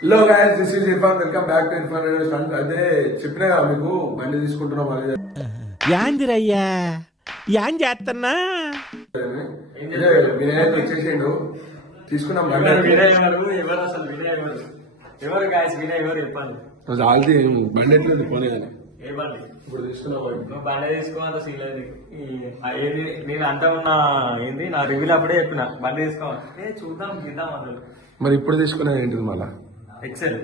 Hello guys, this is Irfan. Welcome back to Irfan radio stunt. అదే చెప్పినా కదా మీకు, బండి తీసుకుంటున్నాం అది యాందిరయ్యా యాం చేస్తున్నా వినాయక్ వచ్చేసిండు. తీసుకున్నాం బండి. ఎవరు గాయస్ వినయ్ ఎవరు చెప్పండి. ఆల్ది బండి ఎట్లుంది పోనీ అని ఏ బండి ఇప్పుడు తీసుకున్నాం. నువ్వు బండి తీసుకోవాలంటే సీల్ ఏది నేను అంతా ఉన్న ఏంది నా రివ్యూలు అప్పుడే చెప్పిన బండి తీసుకోవాలి చూద్దాం గిద్దాం అన్నాడు. మరి ఇప్పుడు తీసుకునేది ఏంటిది మళ్ళా? ఎక్సెల్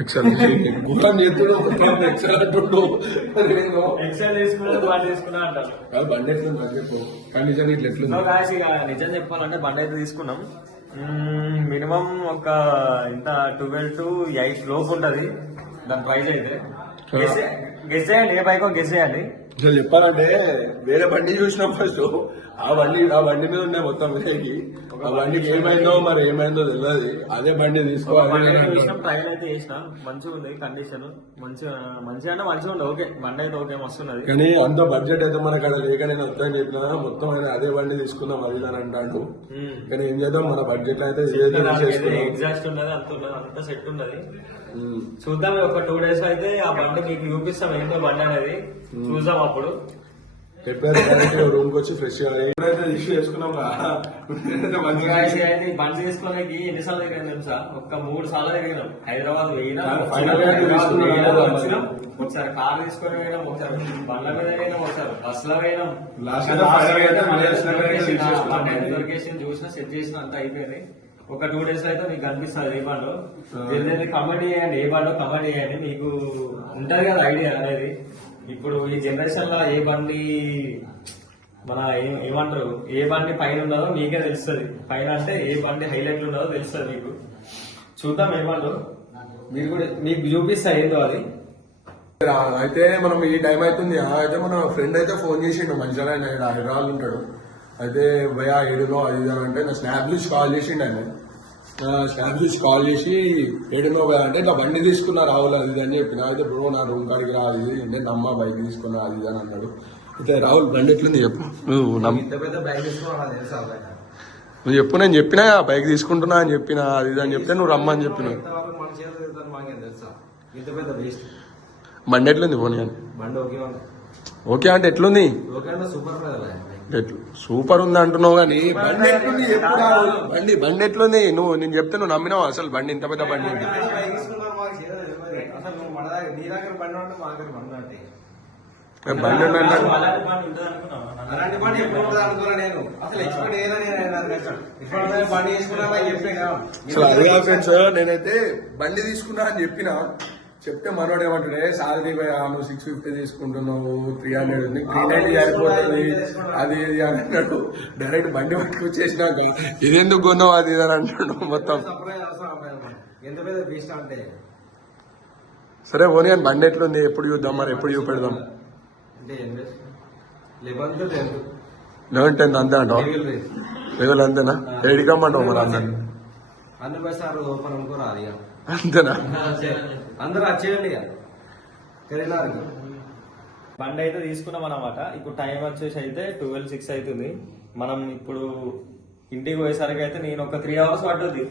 ఎక్సెల్ ఎక్సెల్ తీసుకున్నా బండి తీసుకున్నా అంటారు. బండి ఎట్లుంది కండిషన్ ఇట్లా ఎట్లుంది? గాయస్ ఇక నిజం చెప్పాలంటే బండి అయితే తీసుకున్నాం. మినిమం ఒక ఇంత 12 to 8 లోపు ఉంటది దాని ప్రైస్ అయితే. గెస్ చేయండి, ఏ బైకో గెస్ చేయండి. అసలు చెప్పాలంటే వేరే బండి చూసినాం ఫస్ట్. ఆ బండి మీద ఉండే మొత్తం వినయ్కి. ఆ బండికి ఏమైందో మరి ఏమైందో తెలియదు. అదే బండి తీసుకోవాలి. ట్రైల్ అయితే చేసిన మంచిగా ఉంది కండిషన్. మంచిగా ఉంది. ఓకే బండి అయితే ఓకే మస్తున్నది. కానీ అంత బడ్జెట్ అయితే మనకు అక్కడ లేక నేను వస్తాను చెప్పినా మొత్తం ఆయన అదే బండి తీసుకుందాం అది అని అంటాడు. కానీ ఏం చేద్దాం, మన బడ్జెట్ అయితే ఎగ్జాస్ట్ ఉన్నది, అంత ఉన్నది, అంత సెట్ ఉన్నది. చూద్దాం ఒక 2 days అయితే ఆ బండి మీకు చూపిస్తాం ఏంటో బండి అనేది చూద్దాం. అప్పుడు రూమ్ కి వచ్చి ఫ్రెష్ గా ఇష్యూ చేసుకున్నాం. బండి తీసుకోవడానికి ఎన్నిసార్లు తిరిగాం తెలుసా? ఒక్క 3 సార్లు తిరిగినాం. హైదరాబాద్ పోయినా ఒకసారి కార్ తీసుకొని పోయినాం, ఒకసారి బండ్ల మీద పోయినాం, ఒకసారి బస్ లో పోయినాం. లొకేషన్ చూసినా సెట్ చేసిన అంతా అయిపోయింది. ఒక 2 days అయితే మీకు కనిపిస్తుంది ఏ బండో. కమెంట్ చేయండి, ఏ బండో కమెంట్ చేయండి. మీకు ఉంటది కదా ఐడియా అనేది. ఇప్పుడు ఈ జనరేషన్ లో ఏ బండి మన ఏమంటారు, ఏ బండి పైన ఉన్నదో మీకే తెలుస్తుంది. పైన అంటే ఏ బండి హైలైట్ ఉన్నదో తెలుస్తుంది మీకు. చూద్దాం ఏమంటారు, మీరు కూడా మీకు చూపిస్తా ఏందో అది. అయితే మనం ఈ టైం అవుతుంది. అయితే మన ఫ్రెండ్ అయితే ఫోన్ చేసిండు, మంచిగా ఆయన హైదరాబాద్ ఉంటాడు. అయితే భయా ఏడులో అది అంటే నా స్నాప్ చూసి కాల్ చేసిండు. ఆయన స్నాప్ చూసి కాల్ చేసి ఏడులో భయా అంటే ఇట్లా బండి తీసుకున్నా రాహుల్ అది అని చెప్పిన. అయితే బ్రో నా రూమ్ కాడికి రా, అది నేను అమ్మ బైక్ తీసుకున్నా అది అని అన్నాడు. అయితే రాహుల్ బండి ఎట్లుంది చెప్పు. నువ్వు చెప్పు. నేను చెప్పినా బైక్ తీసుకుంటున్నా అని చెప్పిన అది అని చెప్తే నువ్వు రమ్మని చెప్పిన. బండి ఎట్లుంది పోనీ అని. ఓకే అంటే ఎట్లుంది? సూపర్ ఉంది అంటున్నావు కానీ బండి ఎట్లుంది చెప్పు. బండి ఎట్లుంది? నేను చెప్తే నువ్వు నమ్మినావు అసలు బండి ఇంత పెద్ద బండి ఉంది. బండి అసలు అదే ఫ్రెండ్స్, నేనైతే బండి తీసుకున్నా అని చెప్పిన. చెప్తే మనోడు ఏమంటాడే, సాలరీ నువ్వు 650 తీసుకుంటున్నావు, 300 390 అయిపోతుంది అది ఇది అని అన్నాడు. డైరెక్ట్ బండి పట్టుకొచ్చేసినాక ఇదెందుకు కొన్నావు అది ఇది అని అంటాడు మొత్తం. సరే పోనీ అని బండి ఎట్లుంది ఎప్పుడు చూద్దాం, మరి ఎప్పుడు చూపెడదాం. 11th 10th అంతే అంటావు? లెవెల్ అంతేనా? ఏడికమ్మంటావు మరి అందరినీ? అంతేనా? అందరూ వచ్చేయండి. బండి అయితే తీసుకున్నాం అన్నమాట. ఇప్పుడు టైం వచ్చేసి అయితే 12:06 అవుతుంది. మనం ఇప్పుడు ఇంటికి పోయేసరికి అయితే నేను ఒక 3 hours పట్టుద్ది.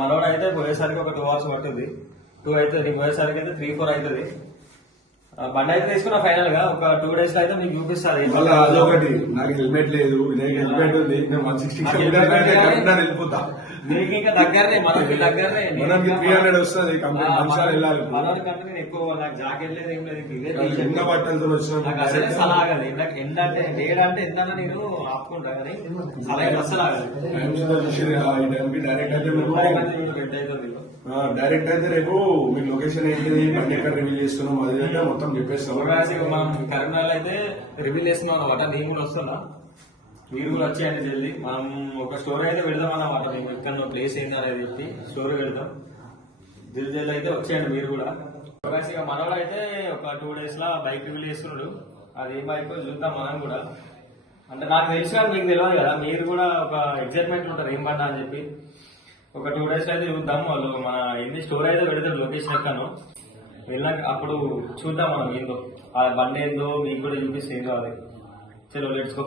మనోడు అయితే పోయేసరికి ఒక 2 hours పట్టుద్ది. 2 అవుతుంది. నేను పోయేసరికి అయితే 3-4 అవుతుంది. బండి అయితే తీసుకున్నా ఫైనల్ గా. ఒక 2 days లో అయితే మీకు చూపిస్తుంది. అదొకటి, నాకు హెల్మెట్ లేదు, హెల్మెట్ ఉంది, 160 వెళ్ళిపోతా. మీకు ఇంకా దగ్గరనే, మనకి దగ్గరనే, మనకి 300 వస్తుంది. మనకంటే నేను ఎక్కువ, నాకు జాకెట్ లేదు ఏం లేదు. చిన్న బట్టలతో వచ్చిన నాకు అసలే సలాగదు. ఎండంటే లేదంటే ఎంతన్నా నేను ఆపుకుంటా కానీ సలహా అసలు డైరెక్ట్ అయితే రేపు మీ లొకేషన్ ఏంటి, బండి ఎక్కడ రివీల్ చేస్తున్నాం అది అయితే మొత్తం చెప్పేస్తాం. మనం కరీంనగర్ అయితే రివీల్ చేస్తున్నాం అనమాట. నేను కూడా వస్తున్నా, మీరు కూడా వచ్చేయండి జల్దీ. మనం ఒక స్టోరీ అయితే పెడదాం అన్నమాట. మేము ఎక్కడ ప్లేస్ ఏంటి అనేది చెప్పి స్టోరీ పెడదాం. జల్దీ అయితే వచ్చేయండి మీరు కూడా. మనవాడు అయితే ఒక 2 days లా బైక్ రివీల్ చేస్తున్నాడు. అది ఏ బైక్ చూద్దాం మనం కూడా. అంటే నాకు తెలుసు కానీ మీకు తెలియదు కదా, మీరు కూడా ఒక ఎక్సైట్మెంట్ ఉంటారు ఏం పడ్డా అని చెప్పి. ఒక 2 days అయితే చూద్దాం. వాళ్ళు మన ఏంది స్టోరీ అయితే పెడతారు లొకేషన్ ఎక్కను వెళ్ళాక, అప్పుడు చూద్దాం మనం ఏందో ఆ బండి ఏందో మీకు కూడా చూపిస్తే ఏందో అది. చలో లెట్స్ గో.